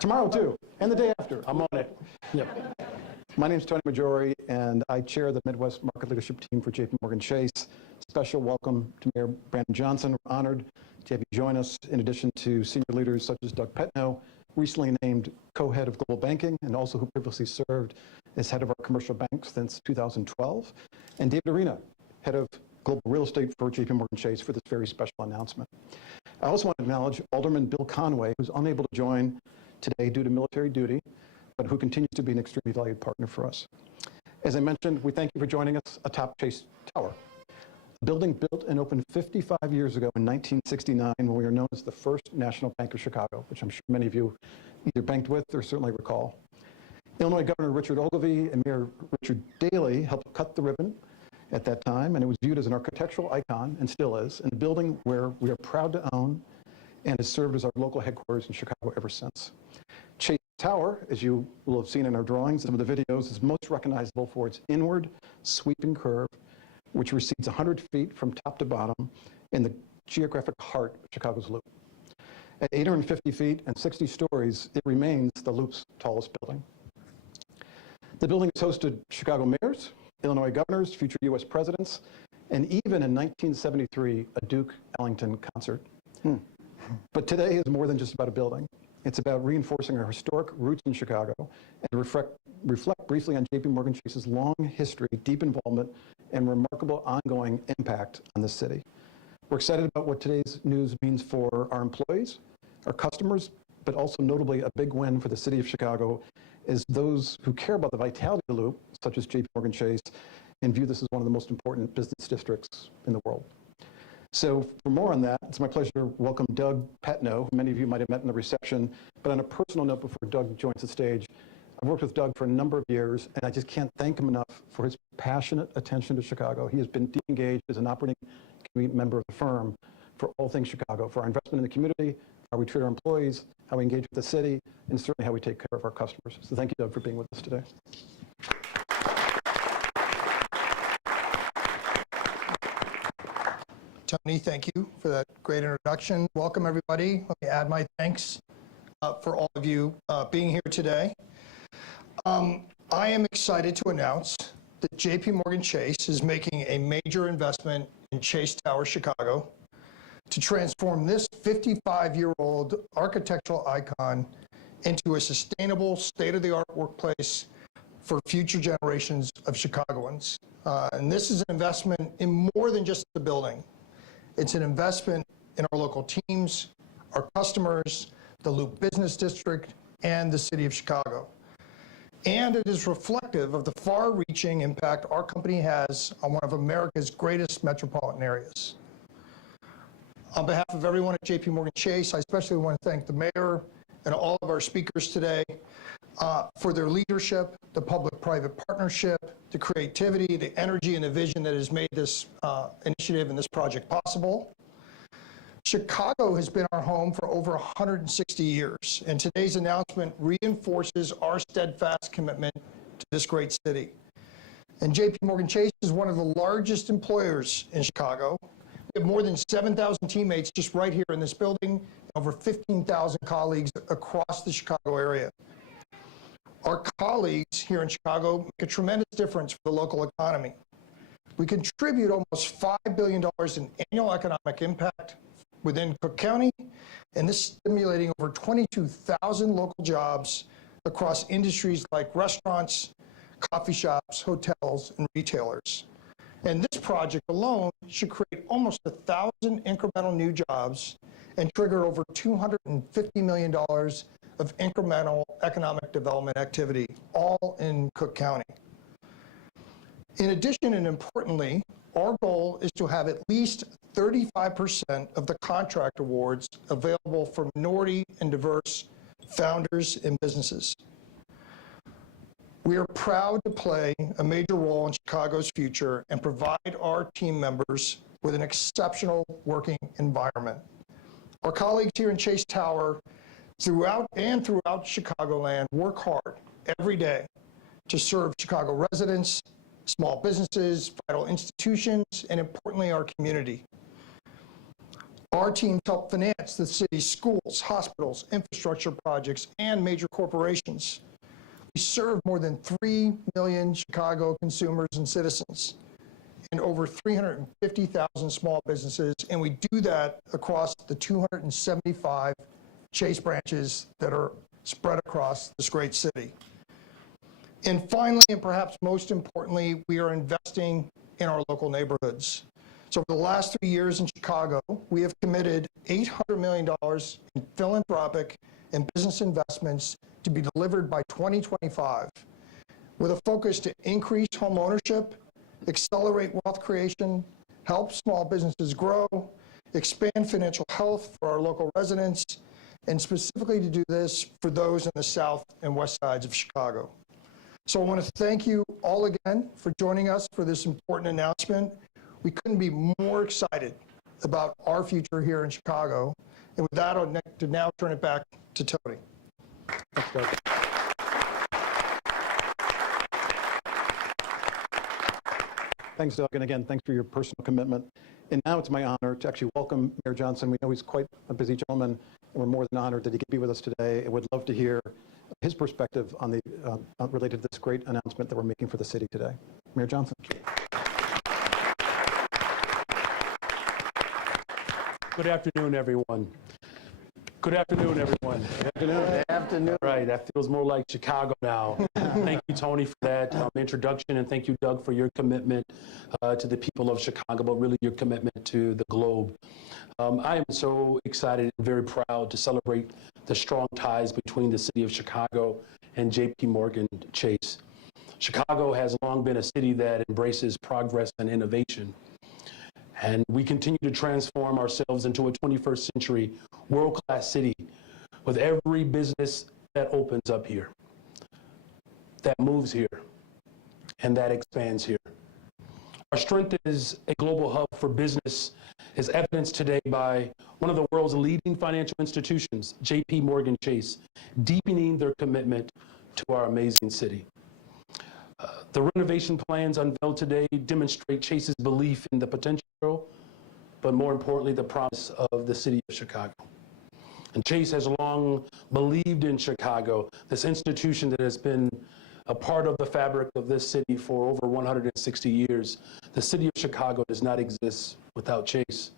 Tomorrow, too, and the day after. I'm on it. Yep. My name is Tony Maggiore, and I chair the Midwest Market Leadership Team for JPMorgan Chase. Special welcome to Mayor Brandon Johnson. We're honored to have you join us, in addition to senior leaders such as Doug Petno, recently named co-head of global banking, and also who previously served as head of our commercial bank since 2012, and David Arena, head of global real estate for JPMorgan Chase, for this very special announcement. I also want to acknowledge Alderman Bill Conway, who's unable to join today due to military duty, but who continues to be an extremely valued partner for us. As I mentioned, we thank you for joining us atop Chase Tower, a building built and opened 55 years ago in 1969, when we were known as the first national bank of Chicago, which I'm sure many of you either banked with or certainly recall. Illinois Governor Richard Ogilvie and Mayor Richard Daley helped cut the ribbon at that time, and it was viewed as an architectural icon, and still is, in a building where we are proud to own and has served as our local headquarters in Chicago ever since. Chase Tower, as you will have seen in our drawings and some of the videos, is most recognizable for its inward sweeping curve, which recedes 100 feet from top to bottom in the geographic heart of Chicago's Loop. At 850 feet and 60 stories, it remains the Loop's tallest building. The building has hosted Chicago mayors, Illinois governors, future U.S. presidents, and even in 1973, a Duke Ellington concert. But today is more than just about a building. It's about reinforcing our historic roots in Chicago and reflect briefly on JPMorgan Chase's long history, deep involvement, and remarkable ongoing impact on the city. We're excited about what today's news means for our employees, our customers, but also notably a big win for the city of Chicago, as those who care about the vitality of the Loop, such as JPMorgan Chase, and view this as one of the most important business districts in the world. So for more on that, it's my pleasure to welcome Doug Petno, who many of you might have met in the reception. But on a personal note, before Doug joins the stage, I've worked with Doug for a number of years, and I just can't thank him enough for his passionate attention to Chicago. He has been deeply engaged as an operating committee member of the firm for all things Chicago, for our investment in the community, how we treat our employees, how we engage with the city, and certainly how we take care of our customers. So thank you, Doug, for being with us today. Tony, thank you for that great introduction. Welcome, everybody. Let me add my thanks for all of you being here today. I am excited to announce that JPMorgan Chase is making a major investment in Chase Tower, Chicago, to transform this 55-year-old architectural icon into a sustainable, state-of-the-art workplace for future generations of Chicagoans. And this is an investment in more than just the building. It's an investment in our local teams, our customers, the Loop Business District, and the city of Chicago. And it is reflective of the far-reaching impact our company has on one of America's greatest metropolitan areas. On behalf of everyone at JPMorgan Chase, I especially want to thank the mayor and all of our speakers today for their leadership, the public-private partnership, the creativity, the energy, and the vision that has made this initiative and this project possible. Chicago has been our home for over 160 years, and today's announcement reinforces our steadfast commitment to this great city. And JPMorgan Chase is one of the largest employers in Chicago. We have more than 7,000 teammates just right here in this building, over 15,000 colleagues across the Chicago area. Our colleagues here in Chicago make a tremendous difference for the local economy. We contribute almost $5 billion in annual economic impact within Cook County, and this is stimulating over 22,000 local jobs across industries like restaurants, coffee shops, hotels, and retailers. And this project alone should create almost 1,000 incremental new jobs and trigger over $250 million of incremental economic development activity, all in Cook County. In addition, and importantly, our goal is to have at least 35% of the contract awards available for minority and diverse founders and businesses. We are proud to play a major role in Chicago's future and provide our team members with an exceptional working environment. Our colleagues here in Chase Tower throughout Chicagoland work hard every day to serve Chicago residents, small businesses, vital institutions, and importantly, our community. Our teams help finance the city's schools, hospitals, infrastructure projects, and major corporations. We serve more than 3 million Chicago consumers and citizens and over 350,000 small businesses, and we do that across the 275 Chase branches that are spread across this great city. And finally, and perhaps most importantly, we are investing in our local neighborhoods. So for the last 3 years in Chicago, we have committed $800 million in philanthropic and business investments to be delivered by 2025, with a focus to increase home ownership, accelerate wealth creation, help small businesses grow, expand financial health for our local residents, and specifically to do this for those in the south and west sides of Chicago. So I want to thank you all again for joining us for this important announcement. We couldn't be more excited about our future here in Chicago. And with that, I'd like to now turn it back to Tony. Thanks, Doug. Thanks, Doug, and again, thanks for your personal commitment. And now it's my honor to actually welcome Mayor Johnson. We know he's quite a busy gentleman, and we're more than honored that he could be with us today, and would love to hear his perspective on the related to this great announcement that we're making for the city today. Mayor Johnson. Good afternoon, everyone. Good afternoon, everyone. Good afternoon. All right, that feels more like Chicago now. Thank you, Tony, for that introduction, and thank you, Doug, for your commitment to the people of Chicago, but really your commitment to the globe. I am so excited and very proud to celebrate the strong ties between the city of Chicago and JPMorgan Chase. Chicago has long been a city that embraces progress and innovation. And we continue to transform ourselves into a 21st century world-class city with every business that opens up here, that moves here, and that expands here. Our strength as a global hub for business is evidenced today by one of the world's leading financial institutions, JPMorgan Chase, deepening their commitment to our amazing city. The renovation plans unveiled today demonstrate Chase's belief in the potential, but more importantly, the promise of the city of Chicago. And Chase has long believed in Chicago, this institution that has been a part of the fabric of this city for over 160 years. The city of Chicago does not exist without Chase.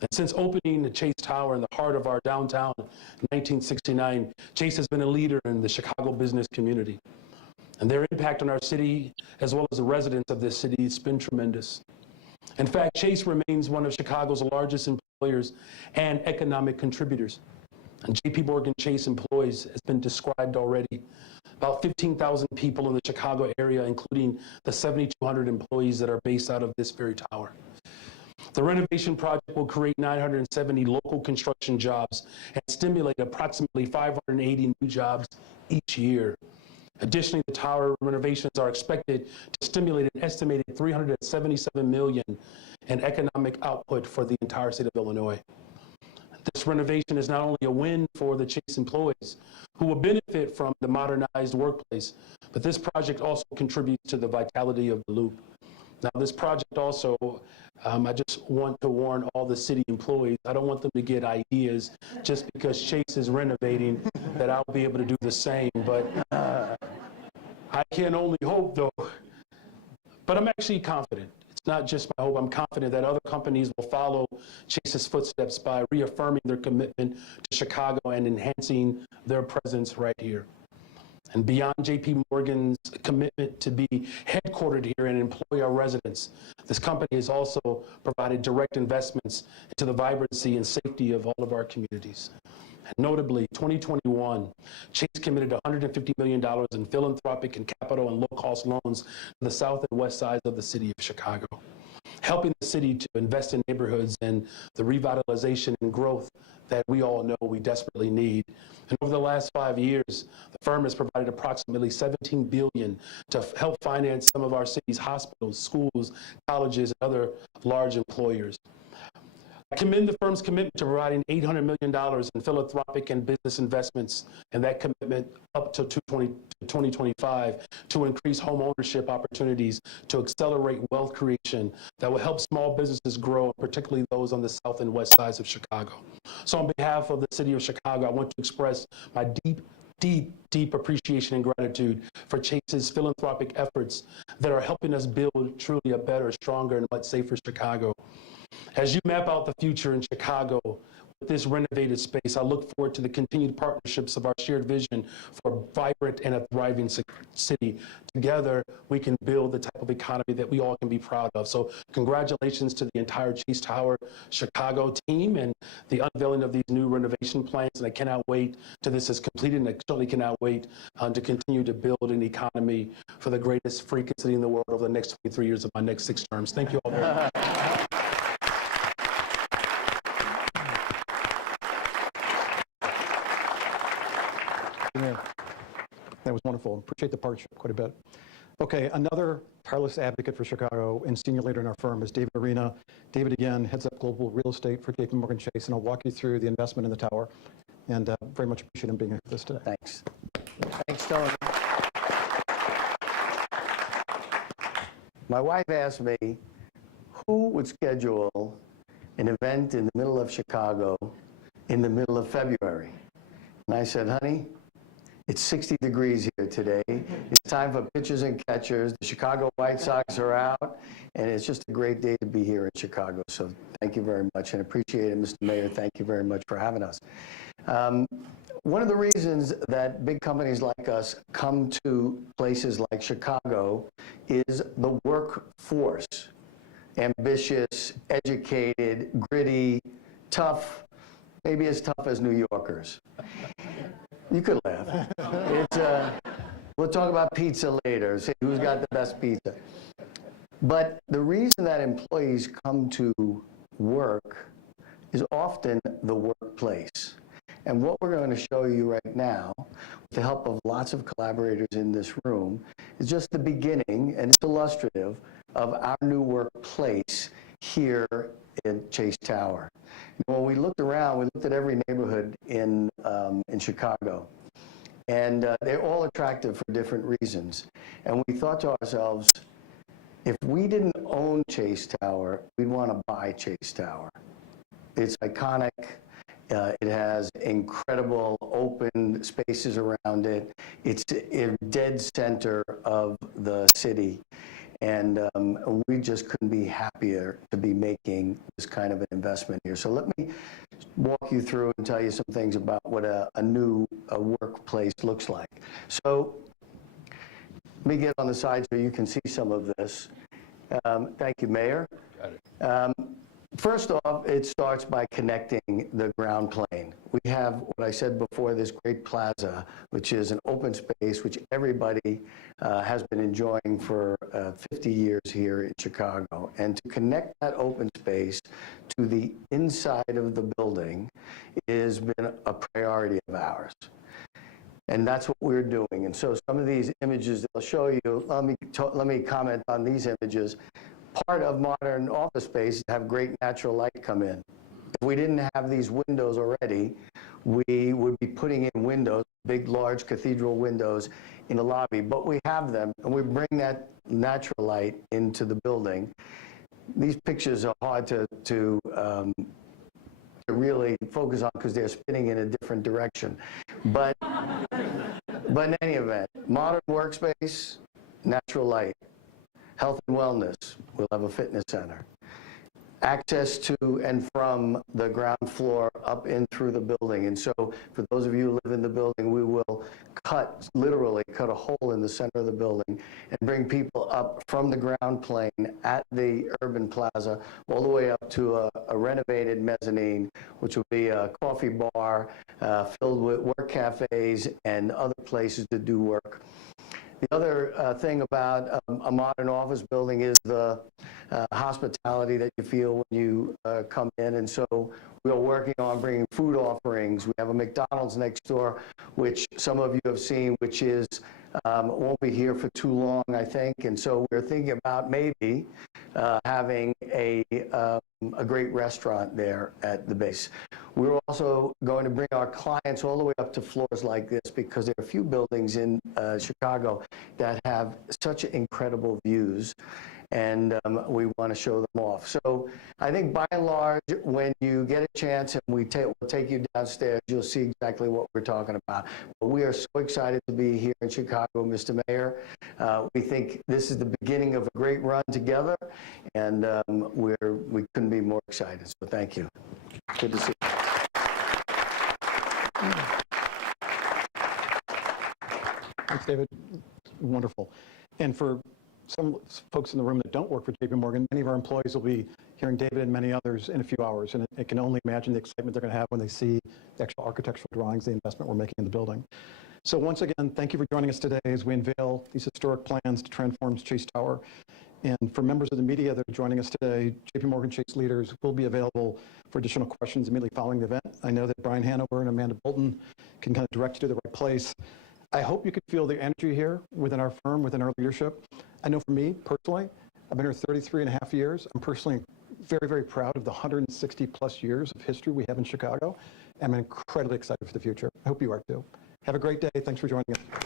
And since opening the Chase Tower in the heart of our downtown in 1969, Chase has been a leader in the Chicago business community. And their impact on our city, as well as the residents of this city, has been tremendous. In fact, Chase remains one of Chicago's largest employers and economic contributors. And JPMorgan Chase employs has been described already. About 15,000 people in the Chicago area, including the 7,200 employees that are based out of this very tower. The renovation project will create 970 local construction jobs and stimulate approximately 580 new jobs each year. Additionally, the tower renovations are expected to stimulate an estimated $377 million in economic output for the entire state of Illinois. This renovation is not only a win for the Chase employees who will benefit from the modernized workplace, but this project also contributes to the vitality of the loop. Now, this project also, I just want to warn all the city employees, I don't want them to get ideas just because Chase is renovating that I'll be able to do the same, but I can only hope, though. But I'm actually confident. It's not just my hope. I'm confident that other companies will follow Chase's footsteps by reaffirming their commitment to Chicago and enhancing their presence right here. And beyond JP Morgan's commitment to be headquartered here and employ our residents, this company has also provided direct investments into the vibrancy and safety of all of our communities. And notably, 2021, Chase committed $150 million in philanthropic and capital and low-cost loans to the south and west sides of the city of Chicago, helping the city to invest in neighborhoods and the revitalization and growth that we all know we desperately need. And over the last 5 years, the firm has provided approximately $17 billion to help finance some of our city's hospitals, schools, colleges, and other large employers. I commend the firm's commitment to providing $800 million in philanthropic and business investments, and that commitment up to 2025 to increase home ownership opportunities, to accelerate wealth creation that will help small businesses grow, particularly those on the south and west sides of Chicago. So on behalf of the city of Chicago, I want to express my deep appreciation and gratitude for Chase's philanthropic efforts that are helping us build truly a better, stronger, and much safer Chicago. As you map out the future in Chicago with this renovated space, I look forward to the continued partnerships of our shared vision for a vibrant and a thriving city. Together, we can build the type of economy that we all can be proud of. So congratulations to the entire Chase Tower Chicago team and the unveiling of these new renovation plans. And I cannot wait till this is completed, and I certainly cannot wait to continue to build an economy for the greatest freaking city in the world over the next 23 years of my next 6 terms. Thank you all very much. Mayor. That was wonderful. Appreciate the partnership quite a bit. Okay, another tireless advocate for Chicago and senior leader in our firm is David Arena. David, again, heads up global real estate for JPMorgan Chase, and I'll walk you through the investment in the tower. And very much appreciate him being here with us today. Thanks. Thanks, Tony. My wife asked me, who would schedule an event in the middle of Chicago in the middle of February? And I said, honey, it's 60 degrees here today. It's time for pitchers and catchers. The Chicago White Sox are out, and it's just a great day to be here in Chicago. So thank you very much, and appreciate it, Mr. Mayor. Thank you very much for having us. One of the reasons that big companies like us come to places like Chicago is the workforce. Ambitious, educated, gritty, tough, maybe as tough as New Yorkers. You could laugh. We'll talk about pizza later, see who's got the best pizza. But the reason that employees come to work is often the workplace. And what we're going to show you right now, with the help of lots of collaborators in this room, is just the beginning, and it's illustrative, of our new workplace here in Chase Tower. When we looked around, we looked at every neighborhood in Chicago, and they're all attractive for different reasons. And we thought to ourselves, if we didn't own Chase Tower, we'd want to buy Chase Tower. It's iconic. It has incredible open spaces around it. It's a dead center of the city. And we just couldn't be happier to be making this kind of an investment here. So let me walk you through and tell you some things about what a new workplace looks like. So let me get on the side so you can see some of this. Thank you, Mayor. Got it. First off, it starts by connecting the ground plane. We have, what I said before, this great plaza, which is an open space which everybody has been enjoying for 50 years here in Chicago. And to connect that open space to the inside of the building has been a priority of ours. And that's what we're doing. And so some of these images they'll show you, let me comment on these images. Part of modern office space is to have great natural light come in. If we didn't have these windows already, we would be putting in windows, big, large cathedral windows in the lobby. But we have them, and we bring that natural light into the building. These pictures are hard to really focus on because they're spinning in a different direction. But in any event, modern workspace, natural light. Health and wellness, we'll have a fitness center. Access to and from the ground floor up in through the building. And so for those of you who live in the building, we will literally cut a hole in the center of the building and bring people up from the ground plane at the urban plaza all the way up to a renovated mezzanine, which will be a coffee bar filled with work cafes and other places to do work. The other thing about a modern office building is the hospitality that you feel when you come in. And so we are working on bringing food offerings. We have a McDonald's next door, which some of you have seen, which is won't be here for too long, I think, and so we're thinking about maybe having a great restaurant there at the base. We're also going to bring our clients all the way up to floors like this because there are a few buildings in Chicago that have such incredible views, and we want to show them off. So I think by and large, when you get a chance and we'll take you downstairs, you'll see exactly what we're talking about. But we are so excited to be here in Chicago, Mr. Mayor. We think this is the beginning of a great run together, and we couldn't be more excited. So thank you. Good to see you. Thanks, David. Wonderful. And for some folks in the room that don't work for JPMorgan, many of our employees will be hearing David and many others in a few hours, and I can only imagine the excitement they're going to have when they see the actual architectural drawings, the investment we're making in the building. So once again, thank you for joining us today as we unveil these historic plans to transform Chase Tower. And for members of the media that are joining us today, JPMorgan Chase leaders will be available for additional questions immediately following the event. I know that Brian Hanover and Amanda Bolton can kind of direct you to the right place. I hope you could feel the energy here within our firm, within our leadership. I know for me, personally, I've been here 33 and a half years. I'm personally very, very proud of the 160 plus years of history we have in Chicago. And I'm incredibly excited for the future. I hope you are too. Have a great day. Thanks for joining us.